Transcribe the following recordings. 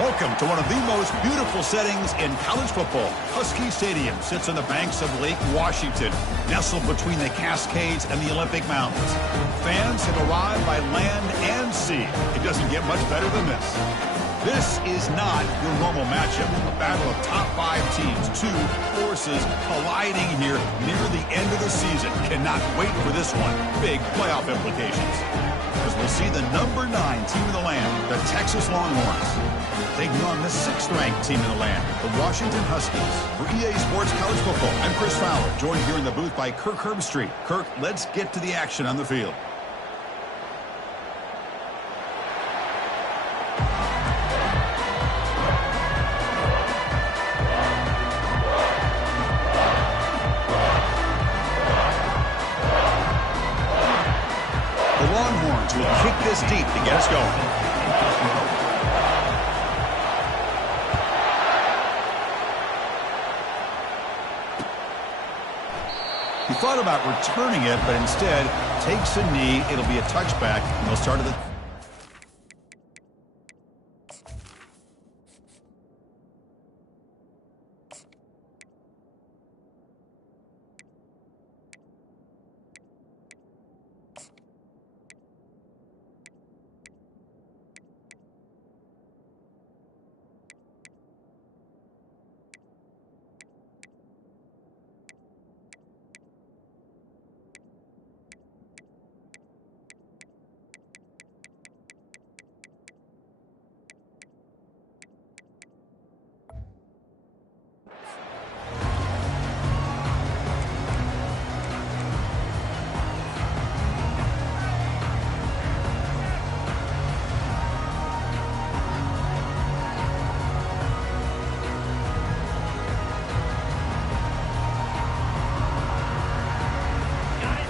Welcome to one of the most beautiful settings in college football. Husky Stadium sits on the banks of Lake Washington, nestled between the Cascades and the Olympic Mountains. Fans have arrived by land and sea. It doesn't get much better than this. This is not your normal matchup. A battle of top 5 teams, 2 forces colliding here near the end of the season. Cannot wait for this one. Big playoff implications. As we'll see the number 9 team in the land, the Texas Longhorns, taking on the 6th-ranked team in the land, the Washington Huskies. For EA Sports College Football, I'm Chris Fowler, joined here in the booth by Kirk Herbstreit. Kirk, let's get to the action on the field. The Longhorns will kick this deep to get us going. He thought about returning it, but instead takes a knee. It'll be a touchback, and they'll start at the...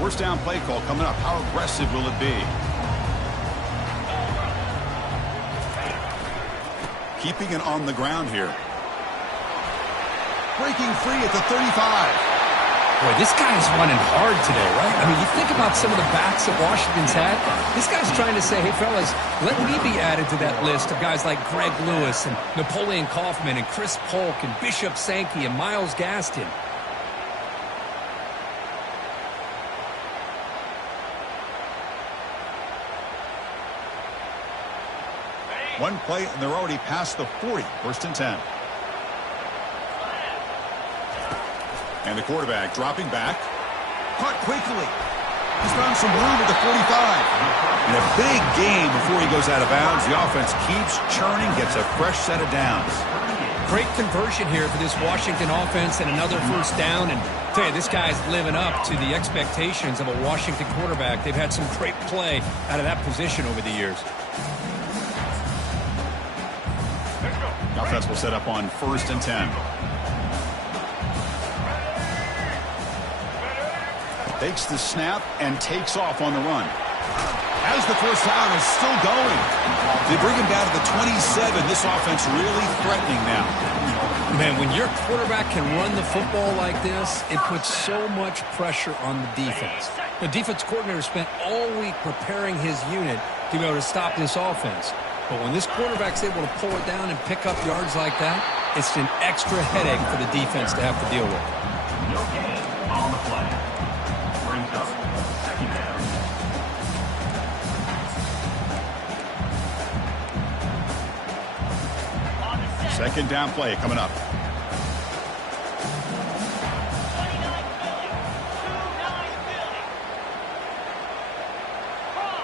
First down play call coming up. How aggressive will it be? Keeping it on the ground here. Breaking free at the 35. Boy, this guy's running hard today, right? I mean, you think about some of the backs that Washington's had. This guy's trying to say, hey, fellas, let me be added to that list of guys like Greg Lewis and Napoleon Kaufman and Chris Polk and Bishop Sankey and Myles Gaston. One play, and they're already past the 40. First and 10. And the quarterback dropping back. Caught quickly. He's found some room at the 45. And a big game before he goes out of bounds. The offense keeps churning, gets a fresh set of downs. Great conversion here for this Washington offense and another first down. And I tell you, this guy's living up to the expectations of a Washington quarterback. They've had some great play out of that position over the years. Offense will set up on first and 10. Takes the snap and takes off on the run. As the first down is still going. They bring him down to the 27. This offense really threatening now. Man, when your quarterback can run the football like this, it puts so much pressure on the defense. The defense coordinator spent all week preparing his unit to be able to stop this offense. But when this quarterback's able to pull it down and pick up yards like that, it's an extra headache for the defense to have to deal with. No gain on the play. Brings up second down. Second down play coming up.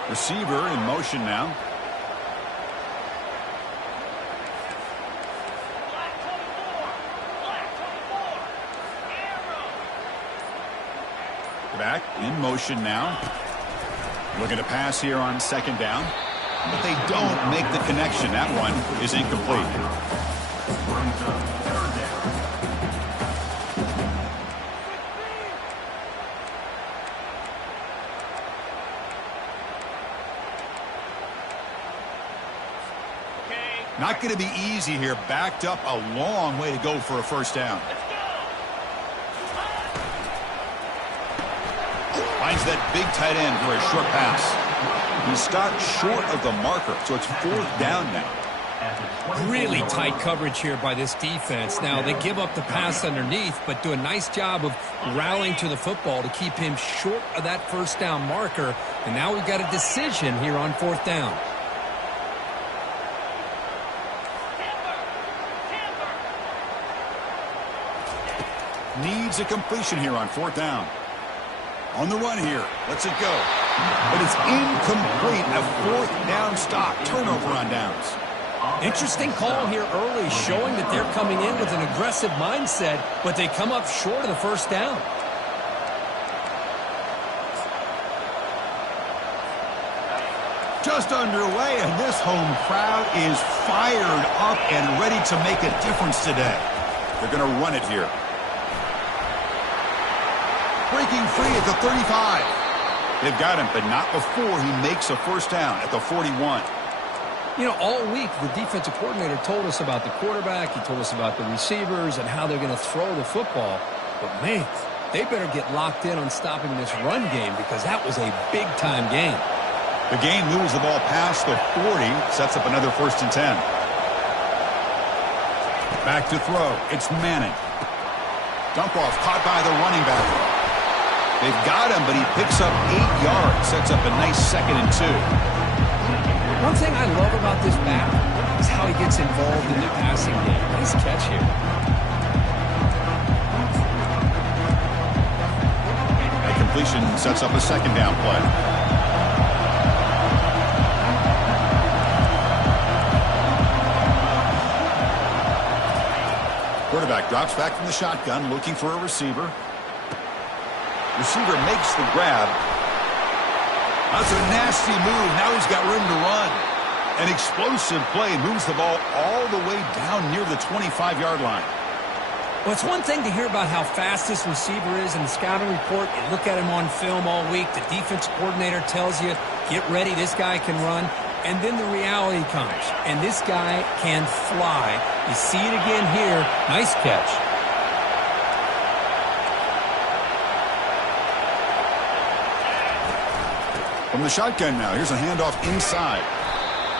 Receiver in motion now. Back in motion now. Looking to pass here on second down. But they don't make the connection. That one is incomplete. Not going to be easy here. Backed up a long way to go for a first down. Finds that big tight end for a short pass. He stopped short of the marker, so it's fourth down now. at the 24-yard Really tight coverage here by this defense. Now, they give up the pass underneath, but do a nice job of rallying to the football to keep him short of that first down marker. And now we've got a decision here on fourth down. Needs a completion here on fourth down. On the run here. Lets it go. But it's incomplete. A fourth down stop. Turnover on downs. Interesting call here early, showing that they're coming in with an aggressive mindset, but they come up short of the first down. Just underway, and this home crowd is fired up and ready to make a difference today. They're going to run it here. Breaking free at the 35. They've got him, but not before he makes a first down at the 41. You know, all week, the defensive coordinator told us about the quarterback. He told us about the receivers and how they're going to throw the football. But, man, they better get locked in on stopping this run game because that was a big-time game. The game moves the ball past the 40, sets up another 1st and 10. Back to throw. It's Madden. Dump off caught by the running back. They've got him, but he picks up 8 yards, sets up a nice 2nd and 2. One thing I love about this back is how he gets involved in the passing game. Nice catch here. A completion sets up a 2nd down play. Quarterback drops back from the shotgun, looking for a receiver. Receiver makes the grab. That's a nasty move. Now he's got room to run. An explosive play moves the ball all the way down near the 25-yard line. Well, it's one thing to hear about how fast this receiver is in the scouting report. You look at him on film all week. The defense coordinator tells you, get ready, this guy can run. And then the reality comes, and this guy can fly. You see it again here. Nice catch. From the shotgun now, here's a handoff inside.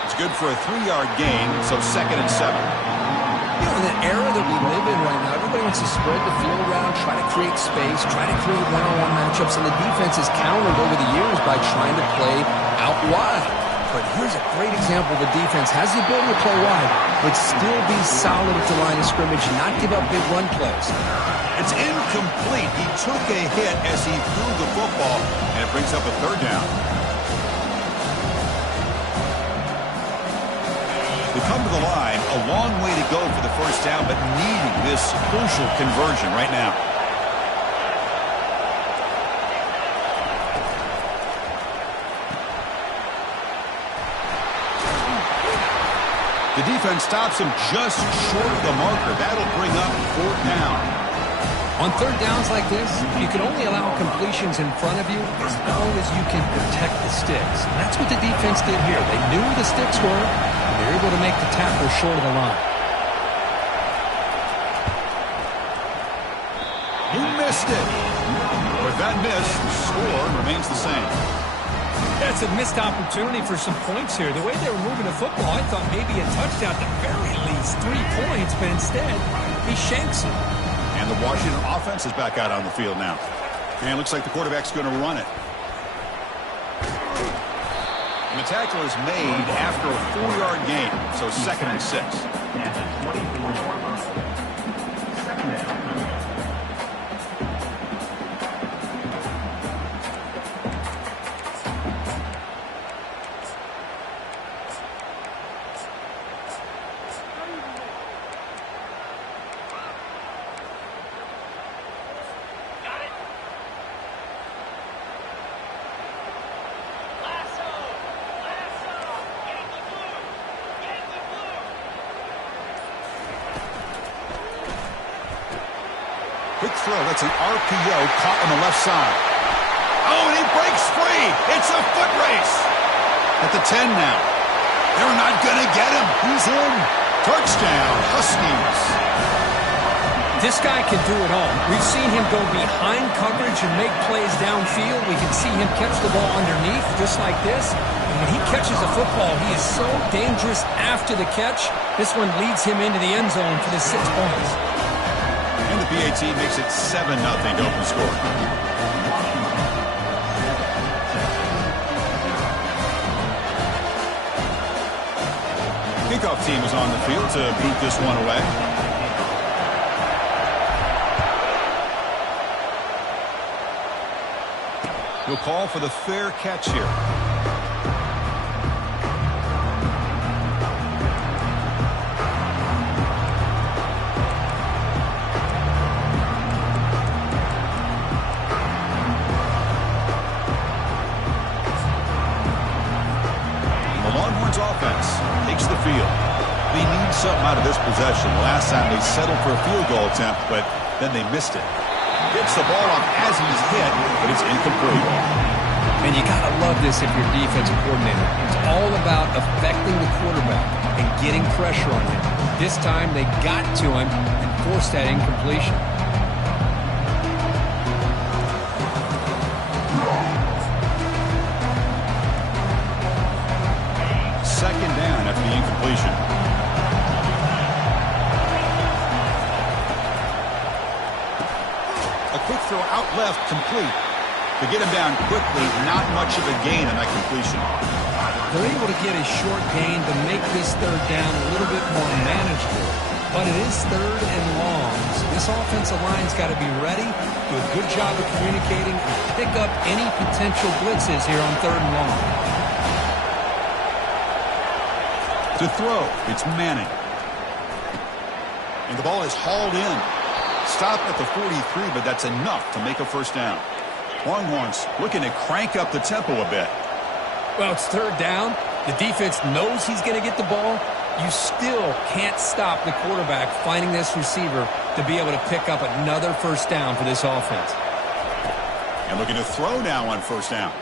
It's good for a 3-yard gain, so 2nd and 7. You know, in the era that we live in right now, everybody wants to spread the field around, try to create space, try to create one-on-one matchups, and the defense has countered over the years by trying to play out wide. But here's a great example. The defense has the ability to play wide, but still be solid at the line of scrimmage and not give up big run plays. It's incomplete. He took a hit as he threw the football, and it brings up a 3rd down. They come to the line, a long way to go for the first down, but needing this crucial conversion right now. The defense stops him just short of the marker. That'll bring up 4th down. On 3rd downs like this, you can only allow completions in front of you as long as you can protect the sticks. And that's what the defense did here. They knew where the sticks were, and they were able to make the tackle short of the line. You missed it. With that miss, the score remains the same. That's a missed opportunity for some points here. The way they were moving the football, I thought maybe a touchdown, at the very least 3 points, but instead, he shanks it. And the Washington offense is back out on the field now. And it looks like the quarterback's going to run it. And the tackle is made after a 4-yard gain, so 2nd and 6. at the 24-yard line. 2nd down. Quick throw. That's an RPO caught on the left side. Oh, and he breaks free. It's a foot race. At the 10 now. They're not going to get him. He's in. Touchdown, Huskies. This guy can do it all. We've seen him go behind coverage and make plays downfield. We can see him catch the ball underneath just like this. And when he catches a football, he is so dangerous after the catch. This one leads him into the end zone for the 6 points. And the PAT makes it 7-0 to open score. Kickoff team is on the field to boot this one away. He'll call for the fair catch here. The Longhorns offense takes the field. They need something out of this possession. Last time they settled for a field goal attempt, but then they missed it. Gets the ball off as he's hit, but it's incomplete. And you got to love this if you're a defensive coordinator. It's all about affecting the quarterback and getting pressure on him. This time they got to him and forced that incompletion. Second down after the incompletion. A quick throw out left, complete. To get him down quickly, not much of a gain on that completion. They're able to get a short gain to make this third down a little bit more manageable. But it is third and long, so this offensive line's got to be ready, do a good job of communicating, and pick up any potential blitzes here on third and long. To throw, it's Manning. And the ball is hauled in. Stop at the 43, but that's enough to make a first down. Longhorns looking to crank up the tempo a bit. Well, it's third down. The defense knows he's going to get the ball. You still can't stop the quarterback finding this receiver to be able to pick up another first down for this offense. And looking to throw now on first down.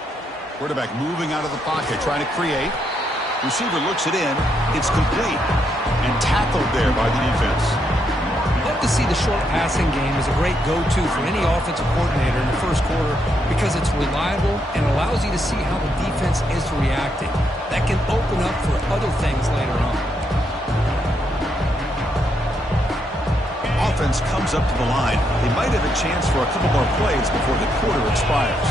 Quarterback moving out of the pocket, trying to create. Receiver looks it in. It's complete. And tackled there by the defense. Love to see the short passing game as a great go-to for any offensive coordinator in the first quarter because it's reliable and allows you to see how the defense is reacting. That can open up for other things later on. Offense comes up to the line. They might have a chance for a couple more plays before the quarter expires.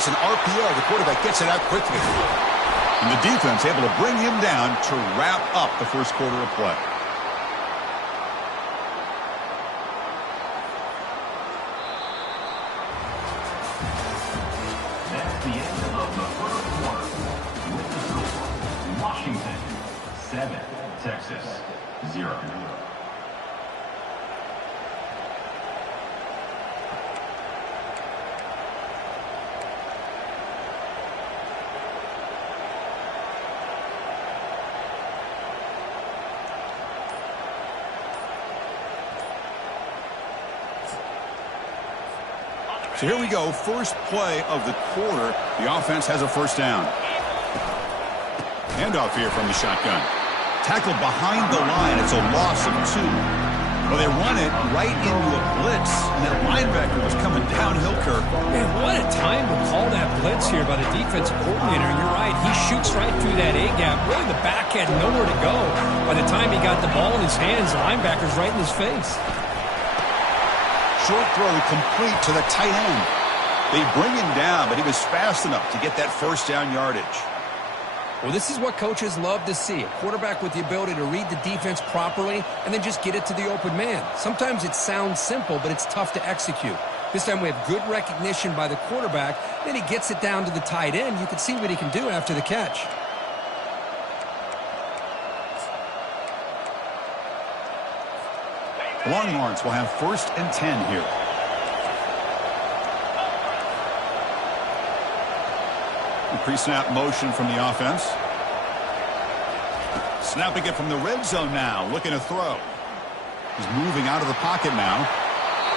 It's an RPO. The quarterback gets it out quickly. And the defense able to bring him down to wrap up the first quarter of play. That's the end of the first quarter. With the score, Washington 7, Texas 0. So here we go, first play of the quarter. The offense has a first down. Handoff here from the shotgun. Tackled behind the line. It's a loss of 2. Well, they run it right into a blitz, and that linebacker was coming downhill, Kirk. Man, what a time to call that blitz here by the defensive coordinator. You're right. He shoots right through that A-gap. Really, the back had nowhere to go. By the time he got the ball in his hands, the linebacker's right in his face. Short throw complete to the tight end. They bring him down, but he was fast enough to get that first down yardage. Well, this is what coaches love to see. A quarterback with the ability to read the defense properly and then just get it to the open man. Sometimes it sounds simple, but it's tough to execute. This time we have good recognition by the quarterback. Then he gets it down to the tight end. You can see what he can do after the catch. Longhorns will have 1st and 10 here. Pre-snap motion from the offense. Snapping it from the red zone now, looking to throw. He's moving out of the pocket now.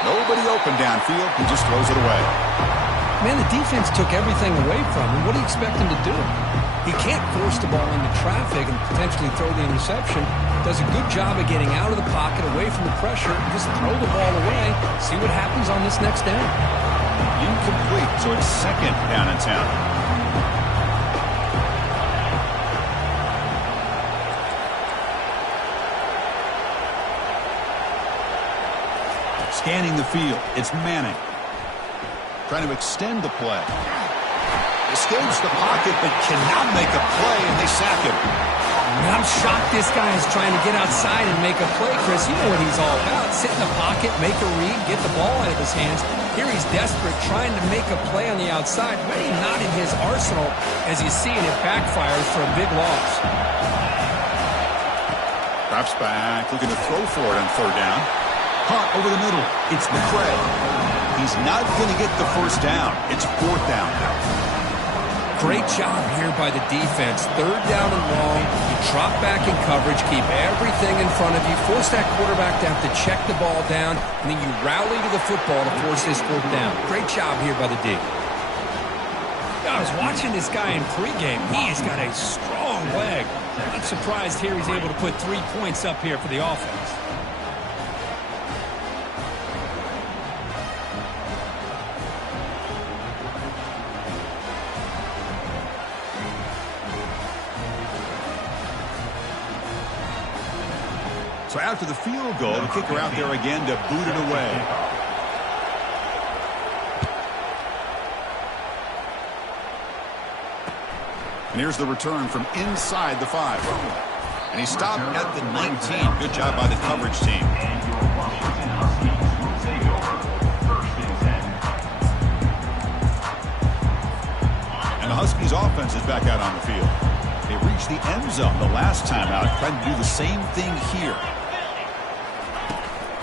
Nobody open downfield. He just throws it away. Man, the defense took everything away from him. What do you expect him to do? He can't force the ball into traffic and potentially throw the interception. Does a good job of getting out of the pocket, away from the pressure, and just throw the ball away. See what happens on this next down. Incomplete, so it's second down and 10. Scanning the field, it's Manning. Trying to extend the play. Escapes the pocket, but cannot make a play, and they sack him. I'm shocked this guy is trying to get outside and make a play, Chris. You know what he's all about. Sit in the pocket, make a read, get the ball out of his hands. Here he's desperate, trying to make a play on the outside. Really not in his arsenal, as you see, and it backfires for a big loss. Drops back, looking to throw for it on third down. Hunt over the middle. It's McCray. He's not going to get the first down. It's fourth down now. Great job here by the defense. Third down and long. You drop back in coverage, keep everything in front of you, force that quarterback to have to check the ball down, and then you rally to the football to force this fourth down. Great job here by the D. I was watching this guy in pregame. He's got a strong leg. I'm surprised here he's able to put 3 points up here for the offense. So after the field goal, the kicker out there again to boot it away. And here's the return from inside the 5. And he stopped at the 19. Good job by the coverage team. And your Washington Huskies will take over first and 10. And the Huskies offense is back out on the field. They reached the end zone the last time out, trying to do the same thing here.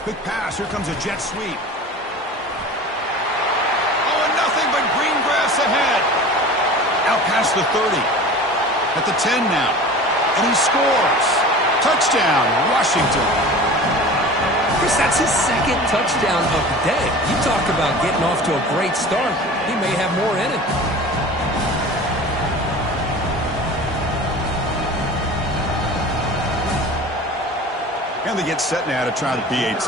Quick pass, here comes a jet sweep. Oh, and nothing but green grass ahead. Out past the 30. At the 10 now. And he scores. Touchdown, Washington. Chris, that's his second touchdown of the day. You talk about getting off to a great start. He may have more in it. And they get set now to try the PAT.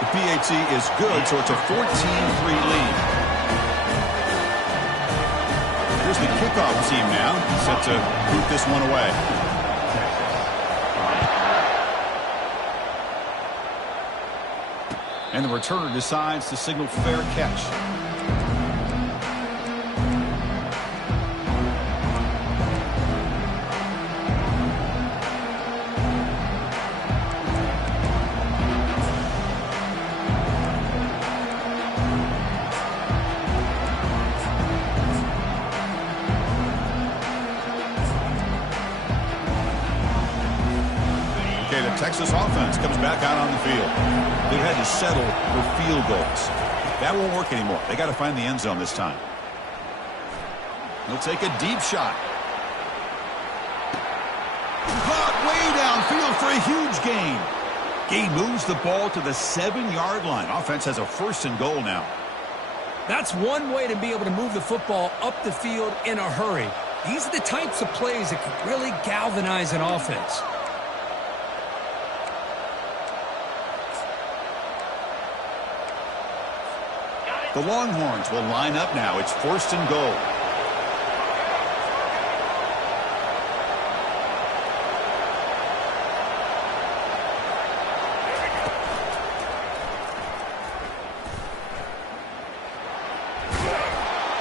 The PAT is good, so it's a 14-3 lead. Here's the kickoff team now, set to boot this one away. And the returner decides to signal fair catch. Texas offense comes back out on the field. They've had to settle for field goals. That won't work anymore. They got to find the end zone this time. He'll take a deep shot. Caught way downfield for a huge gain. Gain moves the ball to the 7-yard line. Offense has a first and goal now. That's one way to be able to move the football up the field in a hurry. These are the types of plays that can really galvanize an offense. The Longhorns will line up now. It's first and goal.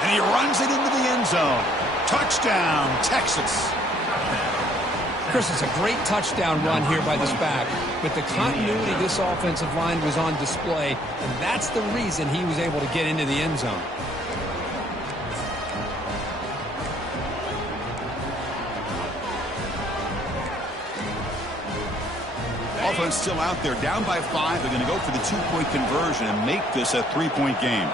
And he runs it into the end zone. Touchdown, Texas. Chris, it's a great touchdown run here by this back. But the continuity of this offensive line was on display, and that's the reason he was able to get into the end zone. Offense still out there, down by 5. They're going to go for the 2-point conversion and make this a 3-point game.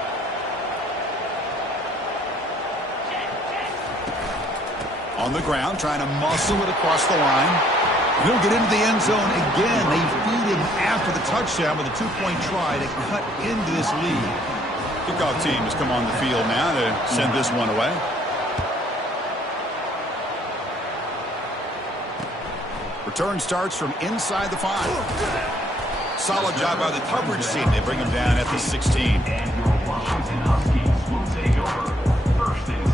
On the ground, trying to muscle it across the line. He'll get into the end zone again. They feed him after the touchdown with a 2-point try to cut into this lead. Kickoff team has come on the field now to send this one away. Return starts from inside the 5. Solid job by the coverage team. They bring him down at the 16. And your Washington Huskies will take over. First and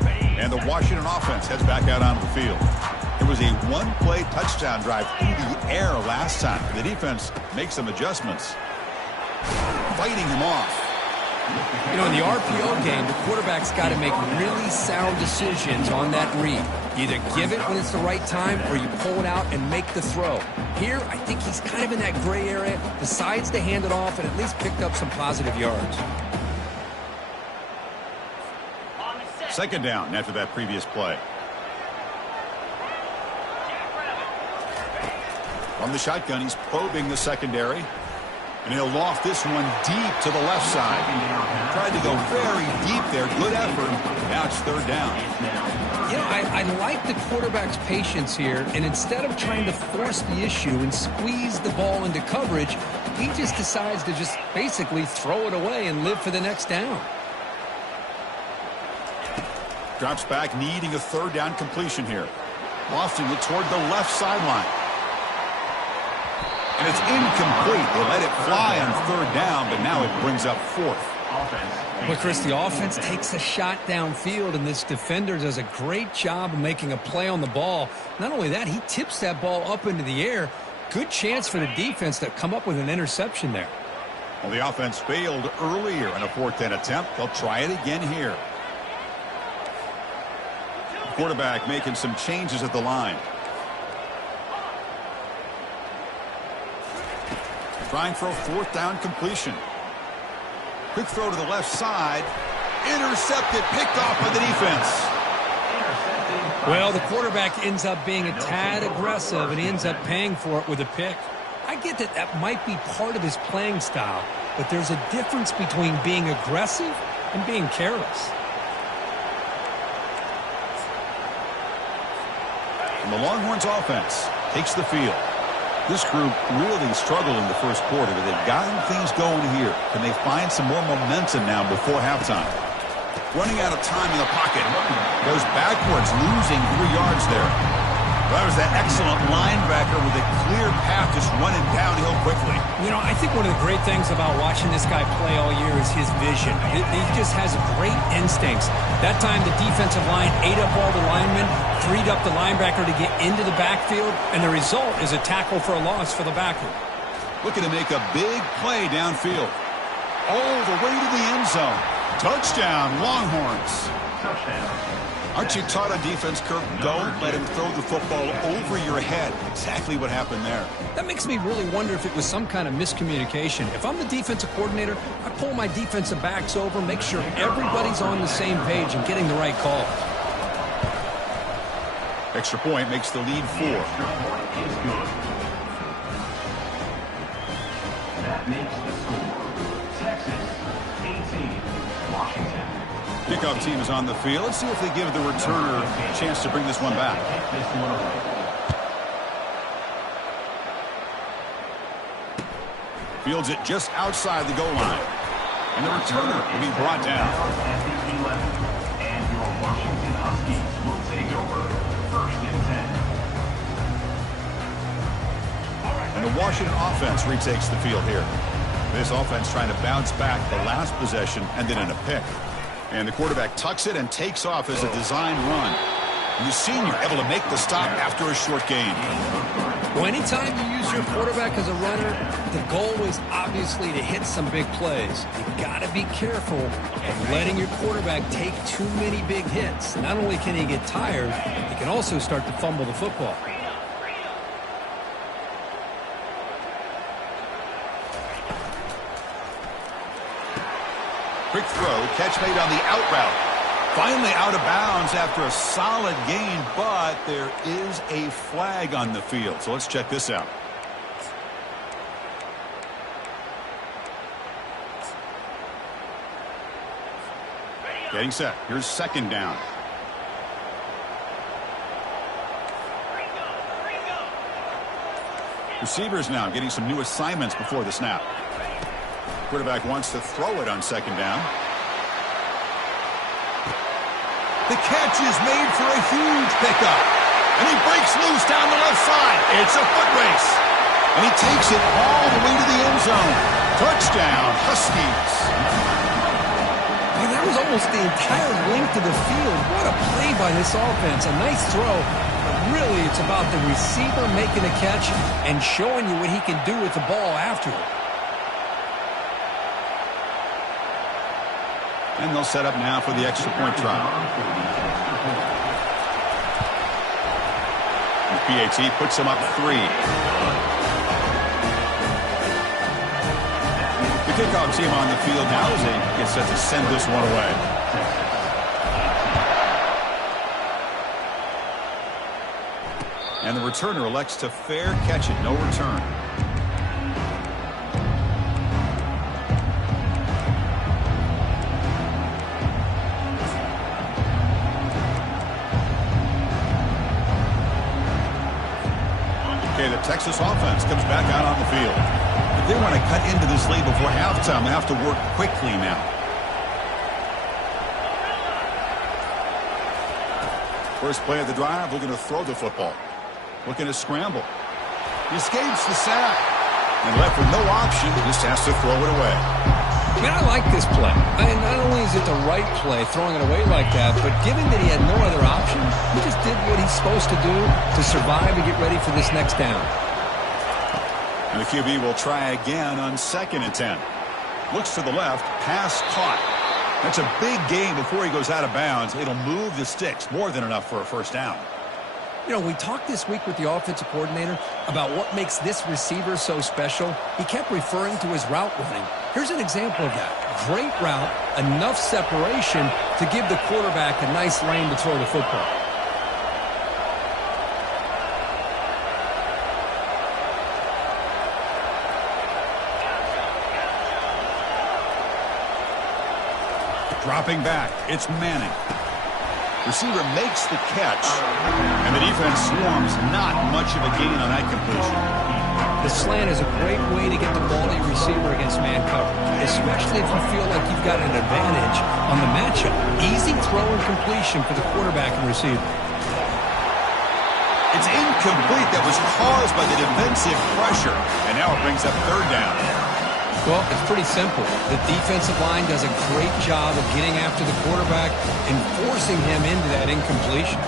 10. And the Washington offense heads back out onto the field. It was a one-play touchdown drive through the air last time. The defense makes some adjustments, fighting him off. You know, in the RPO game, the quarterback's got to make really sound decisions on that read. Either give it when it's the right time or you pull it out and make the throw. Here, I think he's kind of in that gray area, decides to hand it off and at least picked up some positive yards. Second down after that previous play. From the shotgun, he's probing the secondary. And he'll loft this one deep to the left side. Tried to go very deep there. Good effort. Now it's third down. You know, I like the quarterback's patience here. And instead of trying to force the issue and squeeze the ball into coverage, he just decides to just basically throw it away and live for the next down. Drops back, needing a third down completion here. Lofting it toward the left sideline. And it's incomplete. They let it fly on third down, but now it brings up fourth. Well, Chris, the offense takes a shot downfield, and this defender does a great job of making a play on the ball. Not only that, he tips that ball up into the air. Good chance for the defense to come up with an interception there. Well, the offense failed earlier in a 4th down attempt. They'll try it again here. Quarterback making some changes at the line. Trying for a 4th down completion. Quick throw to the left side. Intercepted, picked off by the defense. Well, the quarterback ends up being a tad aggressive, and he ends up paying for it with a pick. I get that that might be part of his playing style, but there's a difference between being aggressive and being careless. And the Longhorns offense takes the field. This group really struggled in the first quarter, but they've gotten things going here. Can they find some more momentum now before halftime? Running out of time in the pocket. Goes backwards, losing 3 yards there. That was that excellent linebacker with a clear path just running downhill quickly. You know, I think one of the great things about watching this guy play all year is his vision. He just has great instincts. That time the defensive line ate up all the linemen, freed up the linebacker to get into the backfield, and the result is a tackle for a loss for the backer. Looking to make a big play downfield. All the way to the end zone. Touchdown, Longhorns. Touchdown. Aren't you taught on defense, Kirk? Don't let him throw the football over your head. Exactly what happened there. That makes me really wonder if it was some kind of miscommunication. If I'm the defensive coordinator, I pull my defensive backs over, make sure everybody's on the same page and getting the right call. Extra point makes the lead 4. Is good. That makes the score. Texas 18, Washington. Kickoff team is on the field. Let's see if they give the returner a chance to bring this one back. Fields it just outside the goal line. And the returner will be brought down. And your Washington Huskies will take over. First and 10. And the Washington offense retakes the field here. This offense trying to bounce back the last possession and then in a pick. And the quarterback tucks it and takes off as a design run. And the senior able to make the stop after a short gain. Well, anytime you use your quarterback as a runner, the goal is obviously to hit some big plays. You got to be careful of letting your quarterback take too many big hits. Not only can he get tired, he can also start to fumble the football. Quick throw, catch made on the out route. Finally out of bounds after a solid gain, but there is a flag on the field. So let's check this out. Getting set. Here's second down. Receivers now getting some new assignments before the snap. Quarterback wants to throw it on second down. The catch is made for a huge pickup. And he breaks loose down the left side. It's a foot race. And he takes it all the way to the end zone. Touchdown, Huskies. Man, that was almost the entire length of the field. What a play by this offense. A nice throw. Really, it's about the receiver making the catch and showing you what he can do with the ball after it. And they'll set up now for the extra point try. And PAT puts him up 3. The kickoff team on the field now as they get set to send this one away. And the returner elects to fair catch it. No return. Okay, the Texas offense comes back out on the field. If they want to cut into this lead before halftime, they have to work quickly now. First play of the drive, looking to throw the football. Looking to scramble. He escapes the sack. And left with no option, just has to throw it away. Man, I like this play. Not only is it the right play, throwing it away like that, but given that he had no other option, he just did what he's supposed to do to survive and get ready for this next down. And the QB will try again on 2nd and 10. Looks to the left, pass caught. That's a big gain before he goes out of bounds. It'll move the sticks, more than enough for a first down. You know, we talked this week with the offensive coordinator about what makes this receiver so special. He kept referring to his route running. Here's an example of that. Great route, enough separation to give the quarterback a nice lane to throw the football. Dropping back, it's Manning. Receiver makes the catch, and the defense swarms. Not much of a gain on that completion. The slant is a great way to get the ball to your receiver against man coverage, especially if you feel like you've got an advantage on the matchup. Easy throw and completion for the quarterback and receiver. It's incomplete. That was caused by the defensive pressure, and now it brings up 3rd down. Well, it's pretty simple. The defensive line does a great job of getting after the quarterback and forcing him into that incompletion.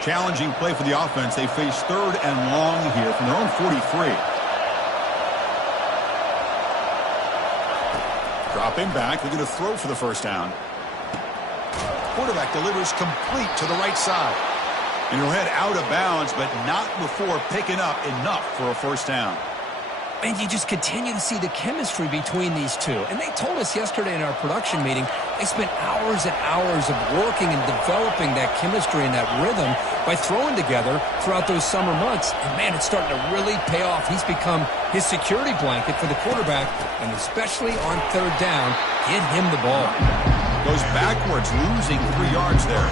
Challenging play for the offense. They face 3rd and long here from their own 43. Dropping back, looking to throw for the first down. Quarterback delivers complete to the right side. And he'll head out of bounds, but not before picking up enough for a first down. And you just continue to see the chemistry between these two. And they told us yesterday in our production meeting, they spent hours and hours of working and developing that chemistry and that rhythm by throwing together throughout those summer months. And, man, it's starting to really pay off. He's become his security blanket for the quarterback, and especially on 3rd down, get him the ball. Goes backwards, losing 3 yards there.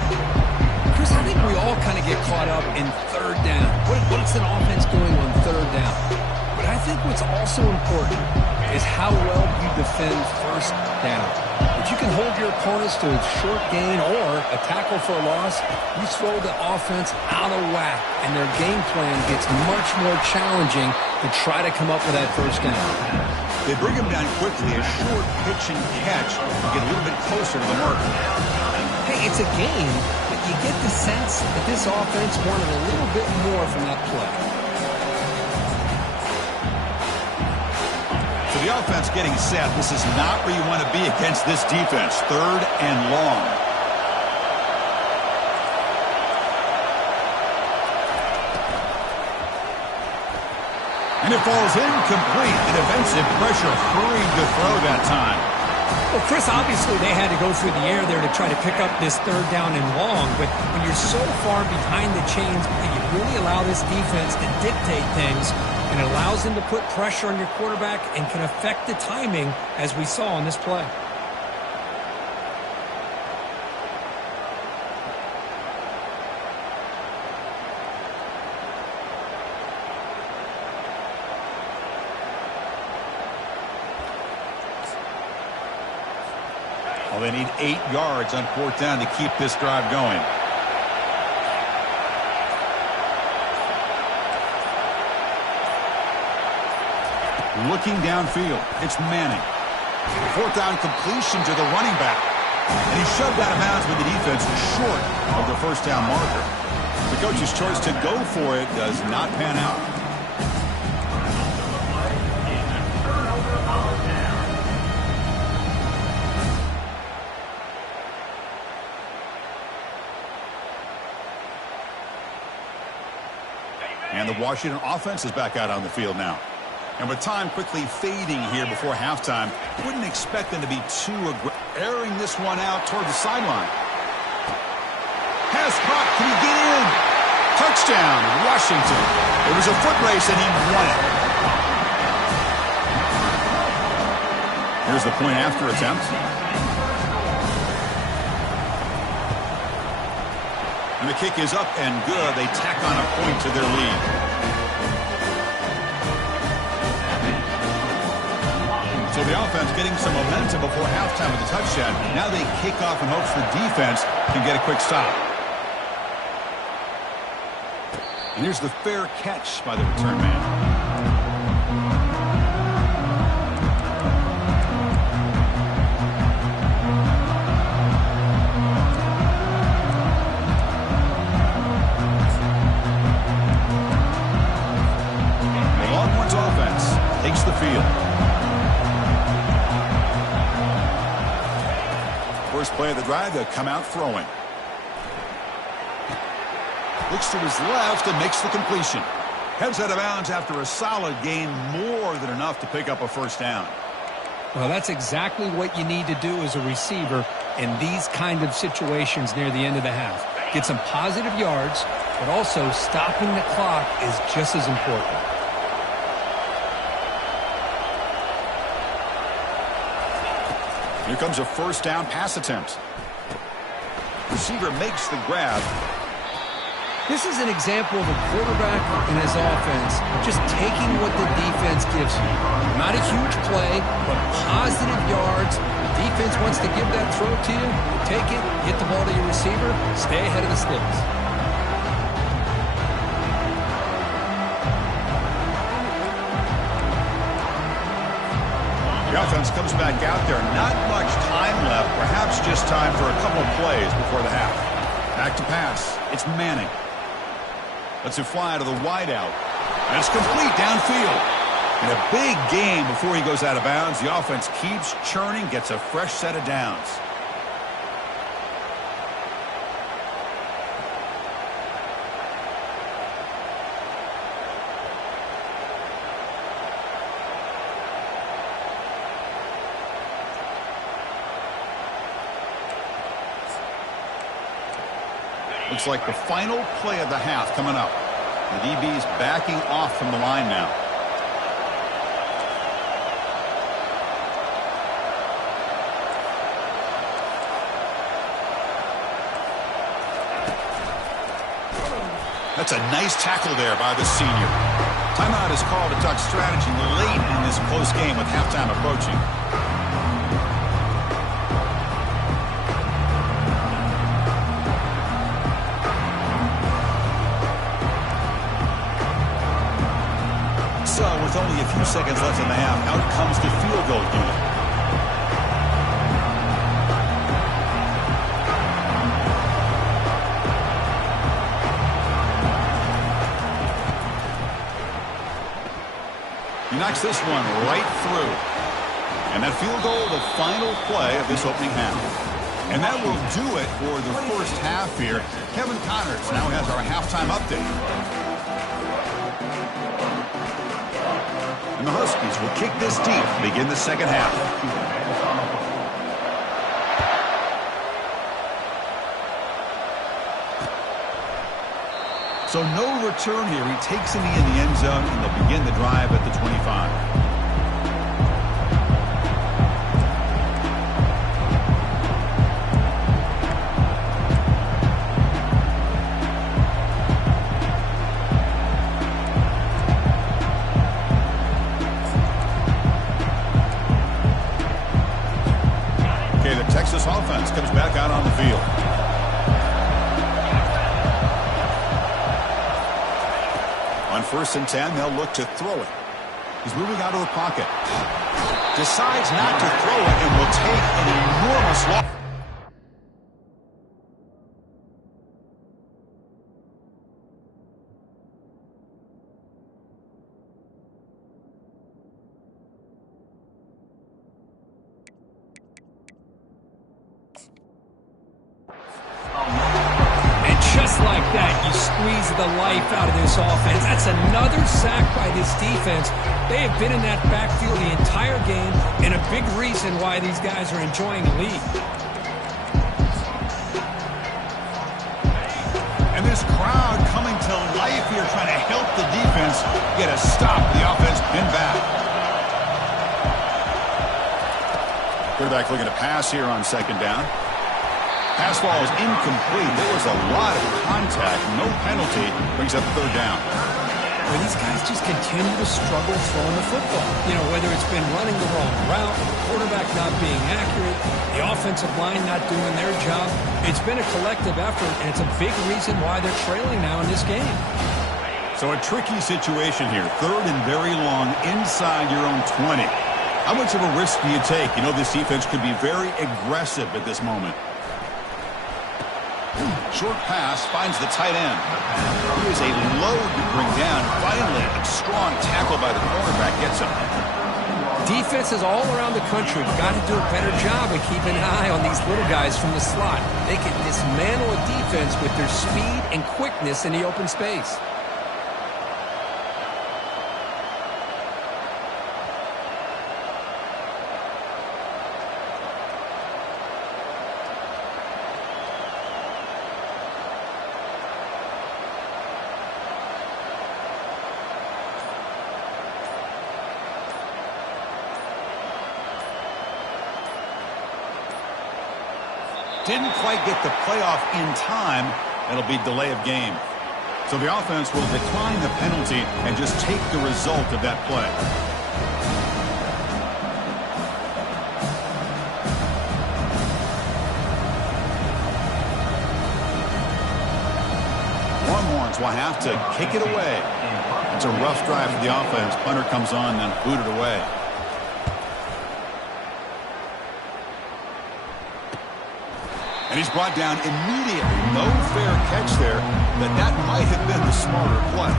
Chris, I think we all kind of get caught up in 3rd down. What's an offense doing on 3rd down? But I think what's also important is how well you defend 1st down. If you can hold your opponents to a short gain or a tackle for a loss, you throw the offense out of whack, and their game plan gets much more challenging to try to come up with that 1st down. They bring him down quickly, a short pitch and catch to get a little bit closer to the marker. Hey, it's a game, but you get the sense that this offense wanted a little bit more from that play. So the offense getting set. This is not where you want to be against this defense. 3rd and long. And it falls incomplete. The defensive pressure hurried to throw that time. Well, Chris, obviously they had to go through the air there to try to pick up this third down and long, but when you're so far behind the chains, you really allow this defense to dictate things, and it allows them to put pressure on your quarterback and can affect the timing, as we saw on this play. Well, they need 8 yards on 4th down to keep this drive going. Looking downfield, it's Manning. 4th down completion to the running back. And he's shoved out of bounds with the defense short of the first down marker. The coach's choice to go for it does not pan out. And the Washington offense is back out on the field now. And with time quickly fading here before halftime, wouldn't expect them to be too aggressive. Airing this one out toward the sideline. Has caught. Can he get in? Touchdown, Washington. It was a foot race, and he won it. Here's the point after attempt. And the kick is up and good. They tack on a point to their lead. So the offense getting some momentum before halftime with the touchdown. Now they kick off in hopes the defense can get a quick stop. And here's the fair catch by the return man. Takes the field. First play of the drive, they'll come out throwing. Looks to his left and makes the completion. Heads out of bounds after a solid gain, more than enough to pick up a first down. Well, that's exactly what you need to do as a receiver in these kind of situations near the end of the half. Get some positive yards, but also stopping the clock is just as important. Here comes a first down pass attempt. Receiver makes the grab. This is an example of a quarterback and his offense just taking what the defense gives you. Not a huge play, but positive yards. The defense wants to give that throw to you. Take it, hit the ball to your receiver, stay ahead of the sticks. The offense comes back out there. Not much time left. Perhaps just time for a couple of plays before the half. Back to pass. It's Manning. Lets it fly to the wideout. And it's complete downfield. And a big game before he goes out of bounds. The offense keeps churning, gets a fresh set of downs. Looks like the final play of the half coming up. The DB's backing off from the line now. That's a nice tackle there by the senior. Timeout is called to talk strategy late in this close game with halftime approaching. So, with only a few seconds left in the half, out comes the field goal unit. He knocks this one right through. And that field goal, the final play of this opening half. And that will do it for the first half here. Kevin Connors now has our halftime update. And the Huskies will kick this deep to begin the second half. So no return here. He takes the knee in the end zone, and they'll begin the drive at the 25. Texas offense comes back out on the field. On 1st and 10, they'll look to throw it. He's moving out of the pocket. Decides not to throw it and will take an enormous loss. Just like that, you squeeze the life out of this offense. That's another sack by this defense. They have been in that backfield the entire game, and a big reason why these guys are enjoying the lead. And this crowd coming to life here, trying to help the defense get a stop. The offense pinned back. Quarterback looking to pass here on 2nd down. Pass ball is incomplete. There was a lot of contact. No penalty. Brings up 3rd down. Well, these guys just continue to struggle throwing the football. You know, whether it's been running the wrong route, the quarterback not being accurate, the offensive line not doing their job. It's been a collective effort, and it's a big reason why they're trailing now in this game. So a tricky situation here. 3rd and very long inside your own 20. How much of a risk do you take? You know, this defense could be very aggressive at this moment. Short pass finds the tight end. He is a load to bring down. Finally, a strong tackle by the cornerback gets him. Defenses all around the country have got to do a better job of keeping an eye on these little guys from the slot. They can dismantle a defense with their speed and quickness in the open space. Didn't quite get the playoff in time. It'll be delay of game. So the offense will decline the penalty and just take the result of that play. Longhorns will have to kick it away. It's a rough drive for the offense. Punter comes on and booted away. And he's brought down immediately. No fair catch there, but that might have been the smarter play.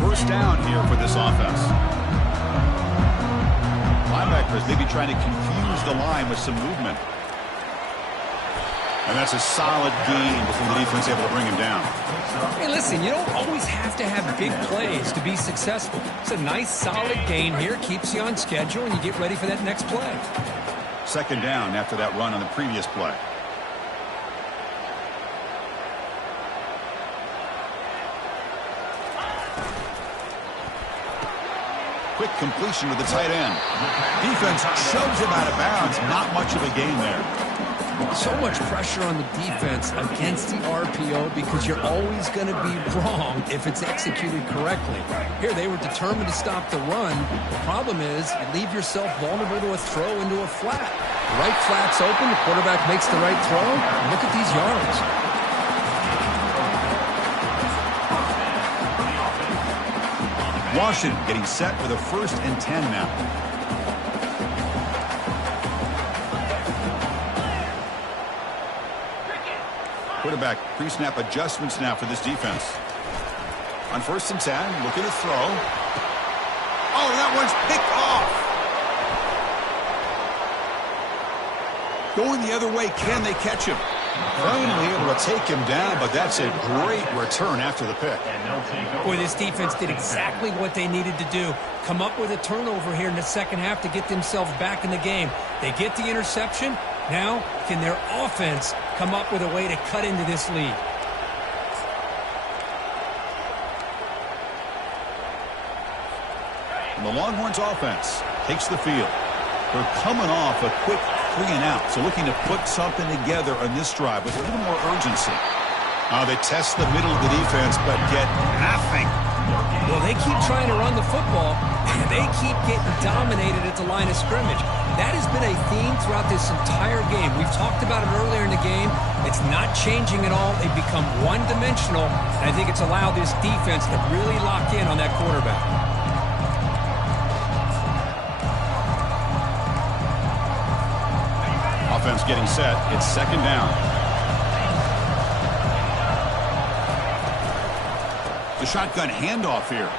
First down here for this offense. Linebackers maybe trying to confuse the line with some movement. And that's a solid gain before the defense able to bring him down. Hey, listen, you don't always have to have big plays to be successful. It's a nice, solid gain here. Keeps you on schedule, and you get ready for that next play. 2nd down after that run on the previous play. Quick completion with the tight end. Defense shoves him out of bounds. Not much of a gain there. So much pressure on the defense against the RPO because you're always going to be wrong if it's executed correctly. Here, they were determined to stop the run. The problem is you leave yourself vulnerable to a throw into a flat. The right flat's open. The quarterback makes the right throw. Look at these yards. Washington getting set for the 1st and 10 now. Quarterback pre-snap adjustments now for this defense. On 1st and 10, looking to throw. Oh, that one's picked off. Going the other way, can they catch him? Finally able to take him down, but that's a great return after the pick. Boy, this defense did exactly what they needed to do. Come up with a turnover here in the second half to get themselves back in the game. They get the interception. Now, can their offense come up with a way to cut into this lead? And the Longhorns offense takes the field. They're coming off a quick 3 and out, so looking to put something together on this drive with a little more urgency. They test the middle of the defense, but get nothing. Well, they keep trying to run the football, and they keep getting dominated at the line of scrimmage. That has been a theme throughout this entire game. We've talked about it earlier in the game. It's not changing at all. They've become one-dimensional, and I think it's allowed this defense to really lock in on that quarterback. Offense getting set. It's second down. The shotgun handoff here.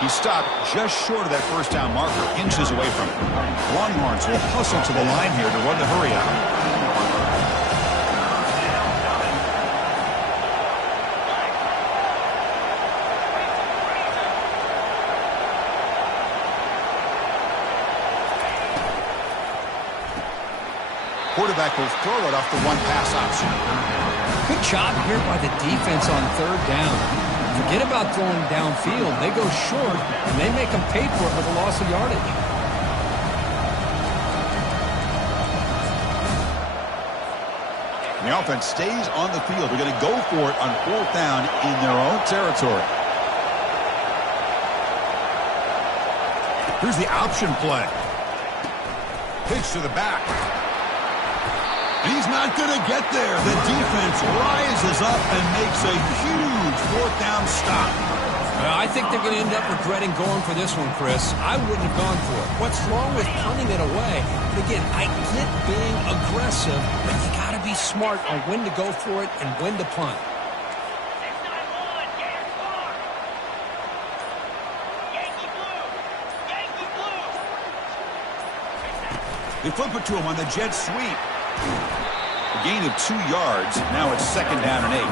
He stopped just short of that first down marker, inches away from it. Longhorns will hustle to the line here to run the hurry out. Quarterback will throw it off the one-pass option. Good job here by the defense on third down. Forget about throwing downfield. They go short, and they make them pay for it with a loss of yardage. The offense stays on the field. They're going to go for it on fourth down in their own territory. Here's the option play. Pitch to the back. And he's not going to get there. The defense rises up and makes a huge fourth down stop. I think they're going to end up regretting going for this one, Chris. I wouldn't have gone for it. What's wrong with punting it away? But again, I get being aggressive, but you got to be smart on when to go for it and when to punt. They flip it to him on the jet sweep. A gain of 2 yards. Now it's second down and 8.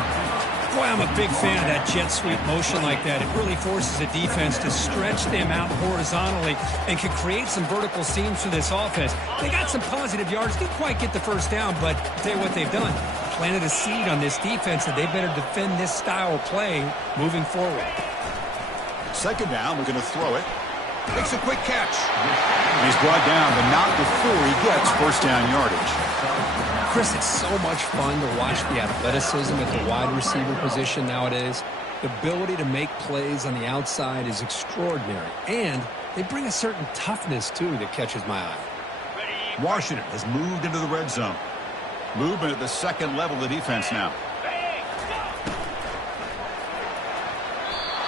Boy, I'm a big fan of that jet sweep motion like that. It really forces a defense to stretch them out horizontally and can create some vertical seams for this offense. They got some positive yards. Didn't quite get the first down, but I'll tell you what they've done. Planted a seed on this defense that they better defend this style of play moving forward. Second down, we're going to throw it. Makes a quick catch. He's brought down, but not before he gets first down yardage. Chris, it's so much fun to watch the athleticism at the wide receiver position nowadays. The ability to make plays on the outside is extraordinary, and they bring a certain toughness, too, that catches my eye. Washington has moved into the red zone. Movement at the second level of the defense now.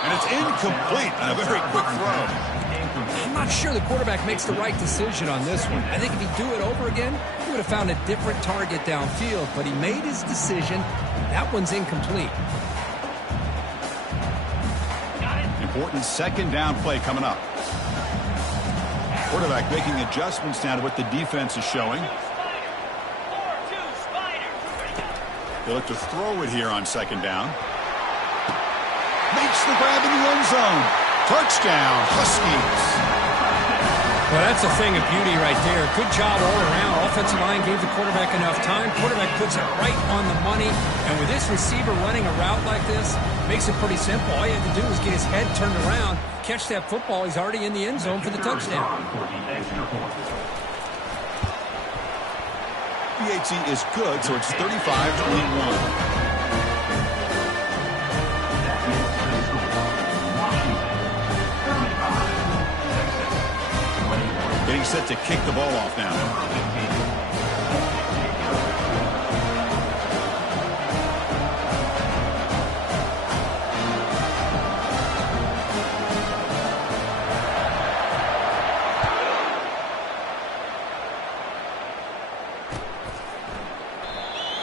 And it's incomplete on a very quick throw. I'm not sure the quarterback makes the right decision on this one. I think if he'd do it over again, he would have found a different target downfield, but he made his decision. That one's incomplete. Important second down play coming up. Quarterback making adjustments now to what the defense is showing. They look to throw it here on second down. Makes the grab in the end zone. Touchdown, Huskies. Well, that's a thing of beauty right there. Good job all around. Offensive line gave the quarterback enough time. Quarterback puts it right on the money. And with this receiver running a route like this, makes it pretty simple. All you have to do is get his head turned around, catch that football. He's already in the end zone for the touchdown. PAT is good, so it's 35-21. Getting set to kick the ball off now.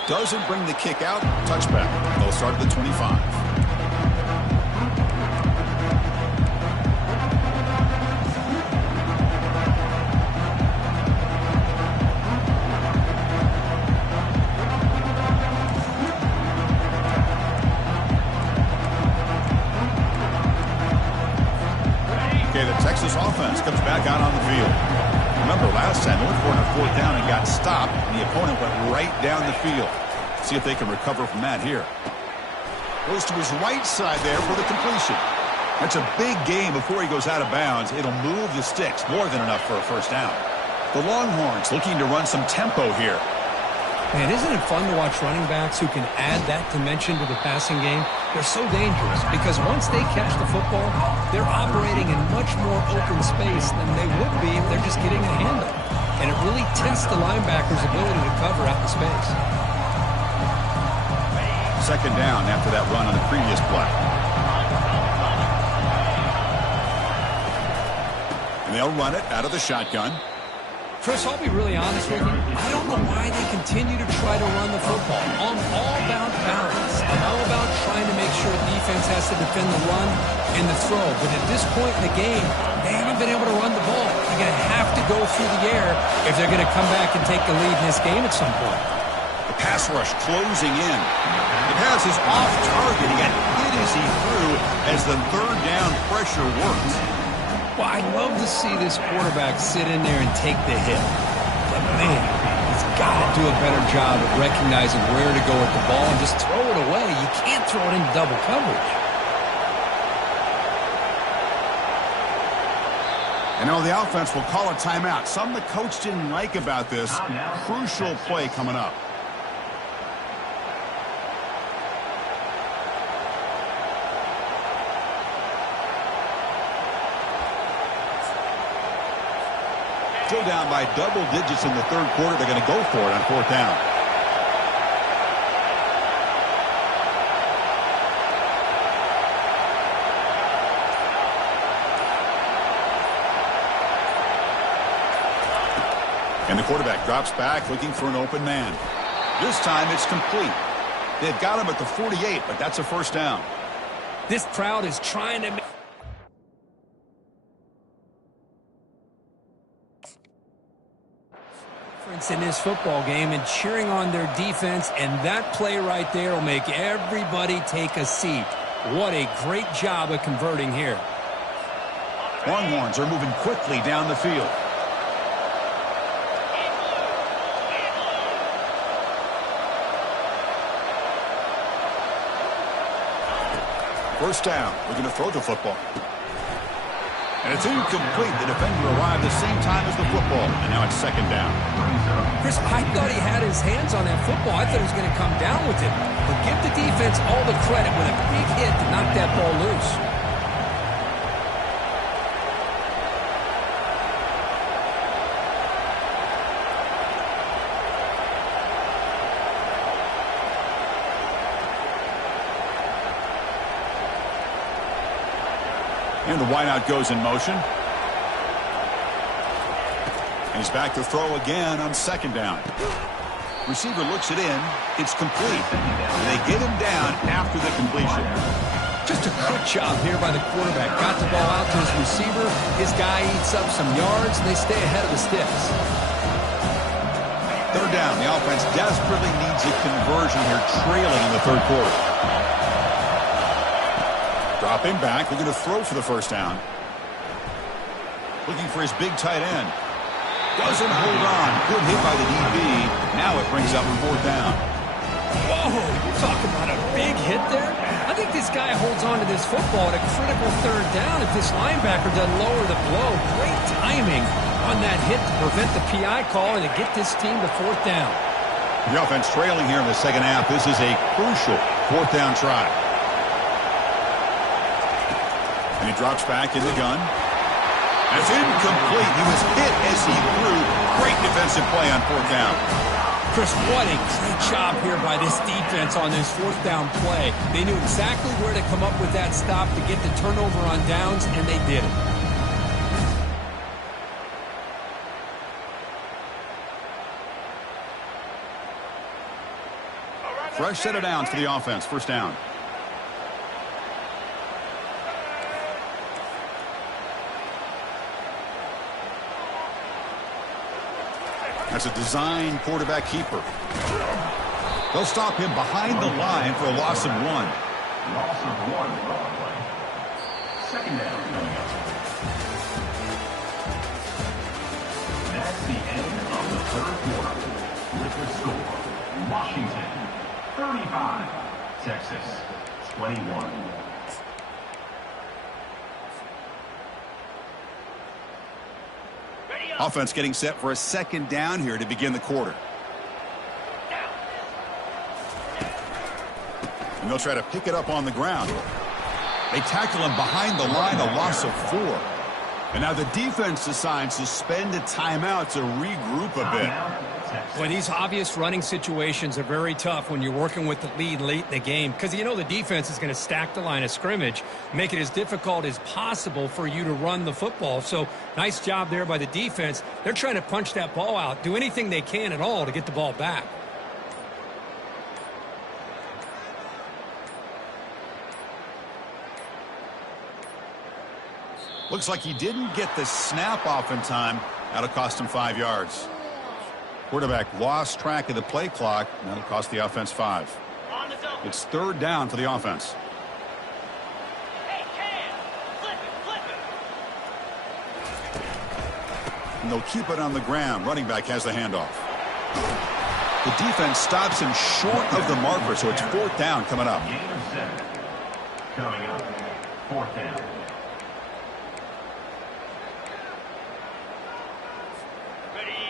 Doesn't bring the kick out. Touchback. They'll start at the 25. this offense comes back out on the field. Remember, last time they went for it on 4th down and got stopped, and the opponent went right down the field. See if they can recover from that here. Goes to his right side there for the completion. That's a big game before he goes out of bounds. It'll move the sticks, more than enough for a first down. The Longhorns looking to run some tempo here. Man, isn't it fun to watch running backs who can add that dimension to the passing game? They're so dangerous because once they catch the football, they're operating in much more open space than they would be if they're just getting a handle. And it really tests the linebacker's ability to cover out the space. 2nd down after that run on the previous play. And they'll run it out of the shotgun. Chris, I'll be really honest with you. I don't know why they continue to try to run the football. I'm all about balance. I'm all about trying to make sure defense has to defend the run and the throw. But at this point in the game, they haven't been able to run the ball. They're going to have to go through the air if they're going to come back and take the lead in this game at some point. The pass rush closing in. The pass is off target. He got hit as he threw as the 3rd down pressure works. Well, I'd love to see this quarterback sit in there and take the hit. But, man, he's got to do a better job of recognizing where to go with the ball and just throw it away. You can't throw it into double coverage. And now the offense will call a timeout. Something the coach didn't like about this. Crucial play coming up. Still down by double digits in the 3rd quarter. They're going to go for it on 4th down. And the quarterback drops back looking for an open man. This time it's complete. They've got him at the 48, but that's a first down. This crowd is trying to make in this football game and cheering on their defense, and that play right there will make everybody take a seat. What a great job of converting here. Longhorns are moving quickly down the field. First down. We're going to throw the football. And it's incomplete. The defender arrived the same time as the football. And now it's 2nd down. Chris, I thought he had his hands on that football. I thought he was going to come down with it. But give the defense all the credit with a big hit to knock that ball loose. And the wideout goes in motion. And he's back to throw again on 2nd down. Receiver looks it in. It's complete. And they get him down after the completion. Just a quick job here by the quarterback. Got the ball out to his receiver. His guy eats up some yards, and they stay ahead of the sticks. 3rd down. The offense desperately needs a conversion here, trailing in the 3rd quarter. Dropping back, they're going to throw for the first down. Looking for his big tight end. Doesn't hold on. Good hit by the DB. Now it brings up 4th down. Whoa, you're talking about a big hit there? I think this guy holds on to this football at a critical 3rd down if this linebacker doesn't lower the blow. Great timing on that hit to prevent the PI call and to get this team to 4th down. The offense trailing here in the 2nd half. This is a crucial 4th down try. And he drops back in the gun. And it's incomplete. He was hit as he threw. Great defensive play on 4th down. Chris, what a great job here by this defense on this 4th down play. They knew exactly where to come up with that stop to get the turnover on downs, and they did it. Fresh set of downs for the offense. First down. That's a design quarterback keeper. They'll stop him behind the line for a loss of 1. Loss of 1. 2nd down. The score, Washington 35, Texas 21. Offense getting set for a second down here to begin the quarter. And they'll try to pick it up on the ground. They tackle him behind the line, a loss of 4. And now the defense decides to spend a timeout to regroup a bit. Well, these obvious running situations are very tough when you're working with the lead late in the game because you know the defense is going to stack the line of scrimmage, make it as difficult as possible for you to run the football. So nice job there by the defense. They're trying to punch that ball out, do anything they can at all to get the ball back. Looks like he didn't get the snap off in time. That'll cost him 5 yards. Quarterback lost track of the play clock. That'll cost the offense 5. It's 3rd down for the offense. And they'll keep it on the ground. Running back has the handoff. The defense stops him short of the marker, so it's 4th down coming up. Game of 7. Coming up, 4th down.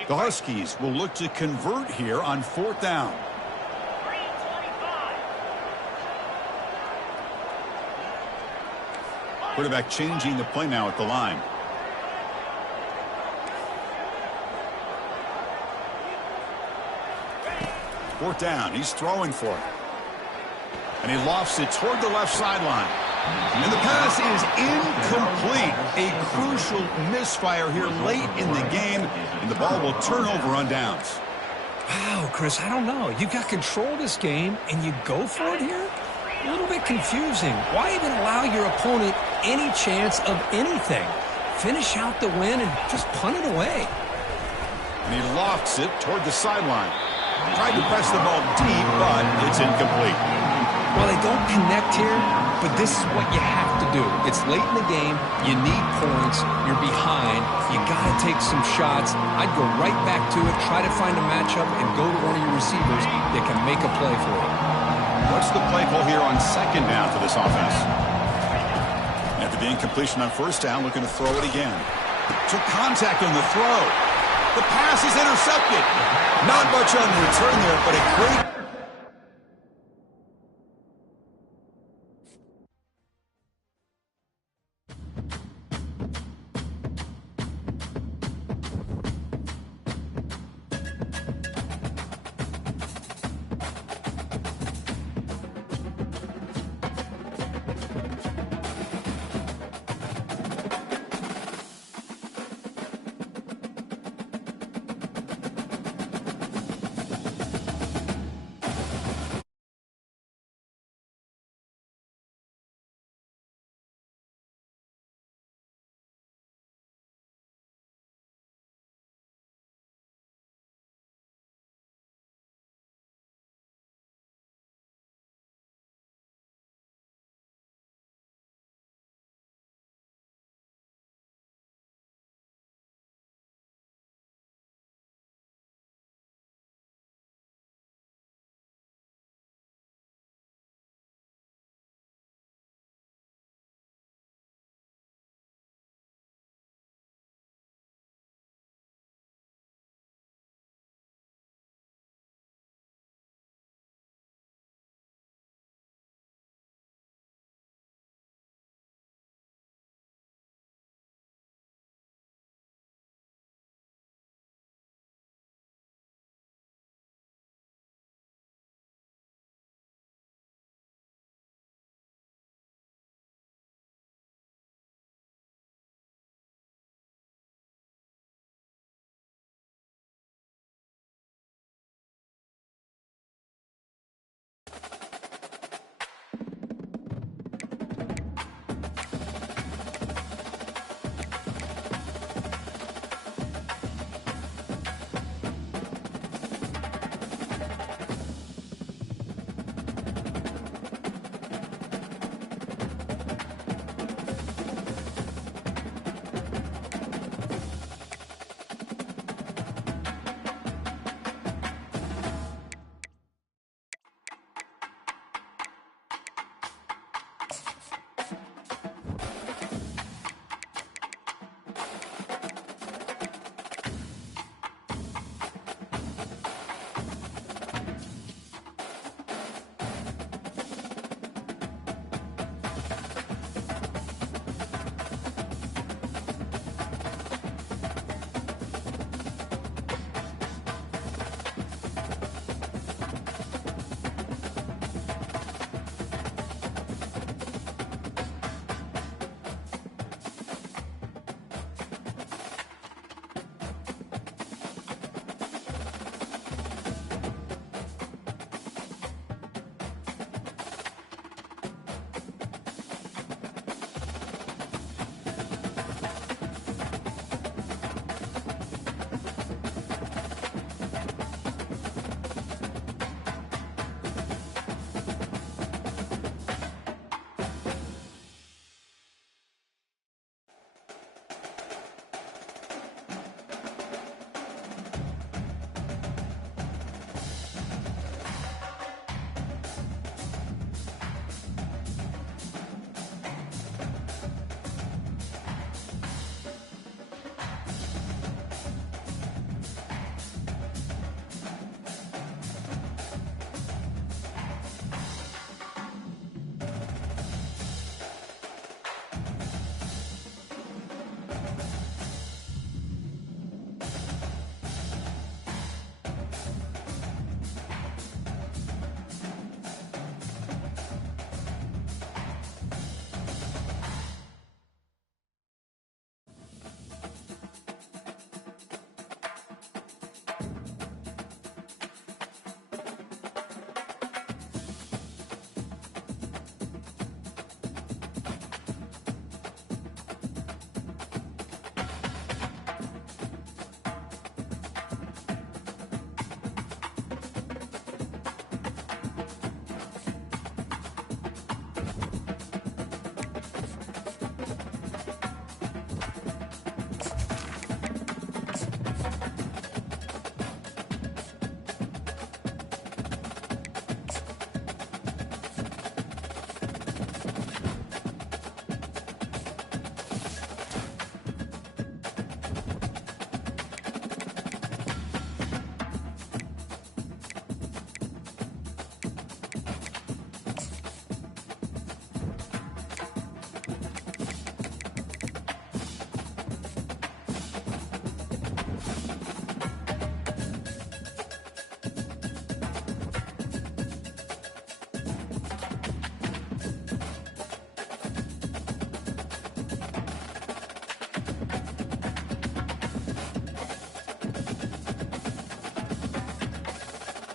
The Huskies will look to convert here on 4th down. Quarterback changing the play now at the line. Fourth down. He's throwing for it. And he lofts it toward the left sideline. And the pass is incomplete. A crucial misfire here late in the game. And the ball will turn over on downs. Wow, Chris, I don't know. You got control of this game, and you go for it here? A little bit confusing. Why even allow your opponent any chance of anything? Finish out the win and just punt it away. And he lofts it toward the sideline. Tried to press the ball deep, but it's incomplete. Well, they don't connect here, but this is what you have to do. It's late in the game. You need points. You're behind. You got to take some shots. I'd go right back to it, try to find a matchup, and go to one of your receivers that can make a play for you. What's the play call here on 2nd down for this offense? After the incompletion on 1st down, looking to throw it again. Took contact on the throw. The pass is intercepted. Not much on return there, but a great